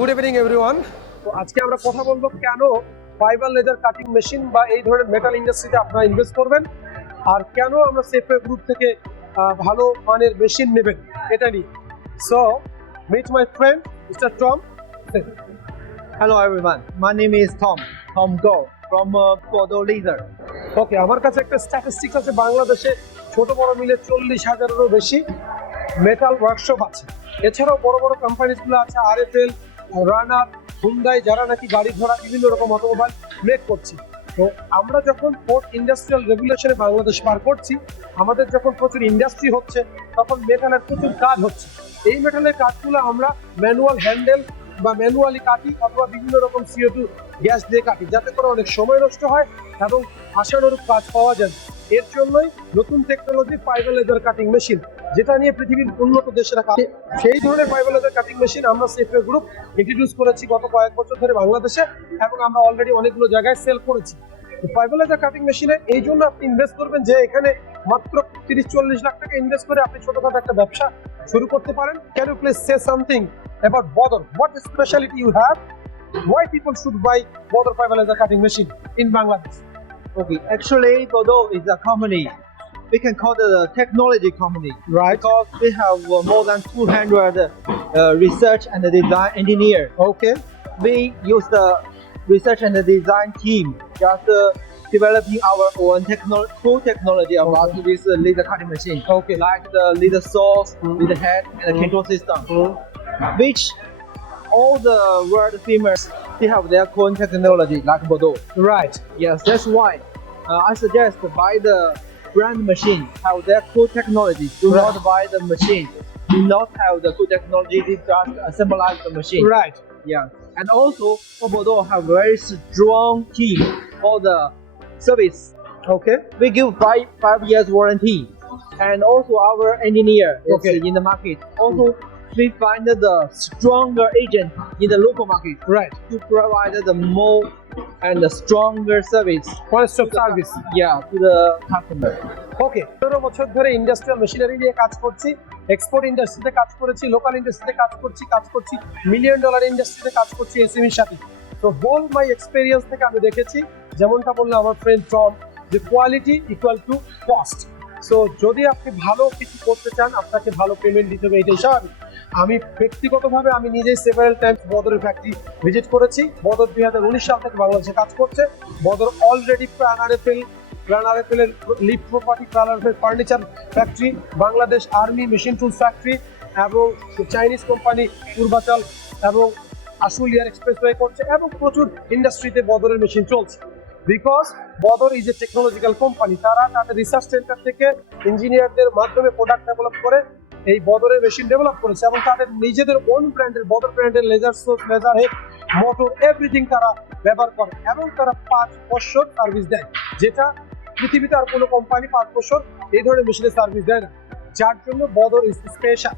Good evening everyone. তো আজকে আমরা কথা বলবো কেন ফাইবার লেজার কাটিং মেশিন বা এই ধরনের মেটাল ইন্ডাস্ট্রিতে আপনারা ইনভেস্ট করবেন, আর কেন আমরা সেফওয়ে গ্রুপ থেকে ভালো মানের মেশিন নেবেন এটা নিয়ে। So meet my friend mister Tom. Hello everyone, my name is Tom Go from Podo Laser. ওকে, আমার কাছে একটা স্ট্যাটিস্টিক্স আছে, বাংলাদেশে ছোট বড় মিলে 40,000-এরও বেশি মেটাল ওয়ার্কশপ আছে। এছাড়াও বড় বড় কোম্পানিগুলো আছে, আরএফএল, রানার, হুন্ডাই, যারা নাকি গাড়ি ঘোড়া বিভিন্ন রকম অটোমোবাইল মেক করছে। তো আমরা যখন ফোর্থ ইন্ডাস্ট্রিয়াল রেভলিউশনে বাংলাদেশ পার করছি, আমাদের যখন প্রচুর ইন্ডাস্ট্রি হচ্ছে, তখন মেটালের প্রচুর কাজ হচ্ছে। এই মেটালের কাজগুলো আমরা ম্যানুয়াল হ্যান্ডেল বা ম্যানুয়ালি কাটি অথবা বিভিন্ন রকম CO2 গ্যাস দিয়ে কাটি, যাতে করে অনেক সময় নষ্ট হয় এবং আশানুরূপ কাজ পাওয়া যায়। এর জন্যই নতুন technology fibre laser cutting machine, যেটা নিয়ে পৃথিবীর উন্নত দেশেরা কাজ। সেই ধরনের ফাইবার লেজার কাটিং মেশিন আমরা সেফওয়ে গ্রুপ ইন্ট্রোডিউস করেছি গত কয়েক বছর ধরে বাংলাদেশে, এবং আমরা অলরেডি অনেকগুলো জায়গায় সেল করেছি। ফাইবার লেজার কাটিং মেশিনে এই জন্য আপনি ইনভেস্ট করবেন যে এখানে মাত্র 30-40 লাখ টাকা ইনভেস্ট করে আপনি ছোটখাটো একটা ব্যবসা শুরু করতে পারেন। Can you please say something about Bodor? What specialty you have? Why people should buy Bodor fiber laser cutting machine in Bangladesh? Okay, actually Podo is a company. We can call it a technology company, Right. because we have more than 200 research and design engineer. Okay. We use the research and the design team just developing our own cool technology about this laser cutting machine. Okay. Like the laser source, laser head, and the control system. Which all the world famous, they have their own technology like Bordeaux. Right. Yes, that's why I suggest buy the brand machine, have their cool technology. Do not buy the machine. Do not have the cool technology, they just assemble the machine. Right. Yeah. And also Bordeaux have very strong team for the service. Okay. We give five years warranty. And also our engineer is Okay. in the market. Also we find the stronger agent in the local market Right. to provide the more and the stronger service, One stop service. to the customer. ওকে, 15 বছর ধরে industrial machinery নিয়ে কাজ করছি। Export ইন্ডাস্ট্রিতে কাজ করেছি, local ইন্ডাস্ট্রিতে কাজ করছি $1 মিলিয়ন ইন্ডাস্ট্রিতে কাজ করছি এসএমইর সাথে। তো হোল মাই এক্সপেরিয়েন্স থেকে আমি দেখেছি, যেমনটা বললো আমার ফ্রেন্ড টম, যে quality equal to cost. So যদি আপনি ভালো কিছু করতে চান, আপনাকে ভালো পেমেন্ট দিতে হবে, এটাই স্বাভাবিক। আমি ব্যক্তিগতভাবে আমি নিজেই সেভারাল টাইমস বদরের ফ্যাক্টরি ভিজিট করেছি। বদর 2019 সাল থেকে বাংলাদেশে কাজ করছে। বদর অলরেডি প্রাণ-আরএফএল এর lift property, PRAN-RFL furniture factory, Bangladesh army machine tools factory এবং চাইনিজ কোম্পানি পূর্বাচল এবং আশুলিয়ার এক্সপ্রেসওয়ে করছে, এবং প্রচুর ইন্ডাস্ট্রিতে বদরের মেশিন চলছে। Because Bodor is a technological company. তারা তাদের রিসার্চ সেন্টার থেকে ইঞ্জিনিয়ারদের মাধ্যমে প্রোডাক্ট ডেভেলপ করে এই বদরের মেশিন ডেভেলপ করেছে, এবং তাদের নিজেদের ওন ব্র্যান্ডের বদর ব্র্যান্ডের laser source, laser head, motor, everything তারা ব্যবহার করে, এবং তারা 5 বছর সার্ভিস দেয়, যেটা পৃথিবীতে আর কোনো কোম্পানি 5 বছর এই ধরনের মেশিনের সার্ভিস দেয় না, যার জন্য বদর ইজ স্পেশাল।